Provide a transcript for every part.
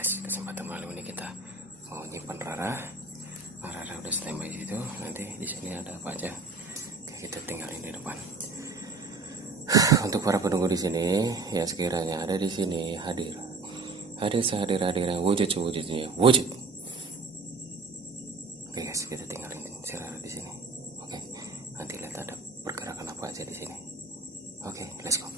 guys, kesempatan malam ini kita mau nyimpan Rara. Rara udah standby di situ. Nanti di sini ada apa aja kita tinggalin di depan. Untuk para penunggu di sini, ya sekiranya ada di sini hadir sehadir-hadirnya wujudnya wujud. Oke guys, kita tinggalin si Rara di sini. Oke, nanti lihat ada pergerakan apa aja di sini. Oke, let's go.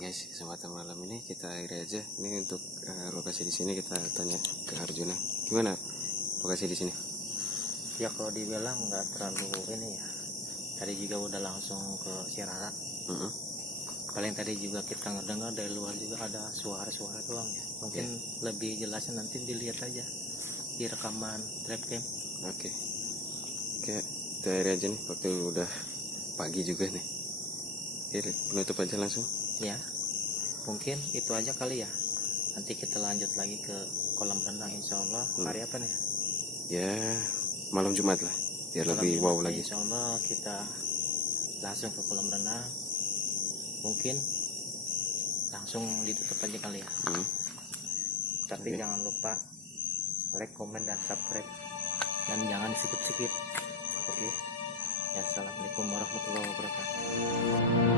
guys, kesempatan malam ini kita akhiri aja. Ini untuk lokasi di sini kita tanya ke Arjuna. Gimana lokasi di sini? Ya kalau dibilang nggak terlalu ini ya. Tadi juga udah langsung ke Sirara. Paling tadi juga kita ngedengar dari luar juga ada suara-suara doang ya. Mungkin lebih jelasnya nanti dilihat aja di rekaman trap cam. Oke, kita akhiri aja nih. Waktu udah pagi juga nih. Oke, penutup aja langsung. Ya, mungkin itu aja kali ya. Nanti kita lanjut lagi ke kolam renang insya Allah. Hari apa nih? Ya, malam Jumat lah, biar Kolam lebih Jumat wow ya, lagi. insya Allah kita langsung ke kolam renang. Mungkin langsung ditutup aja kali ya. Tapi jangan lupa like, komen, dan subscribe. Dan jangan skip-skip. Oke. Ya, assalamualaikum warahmatullahi wabarakatuh.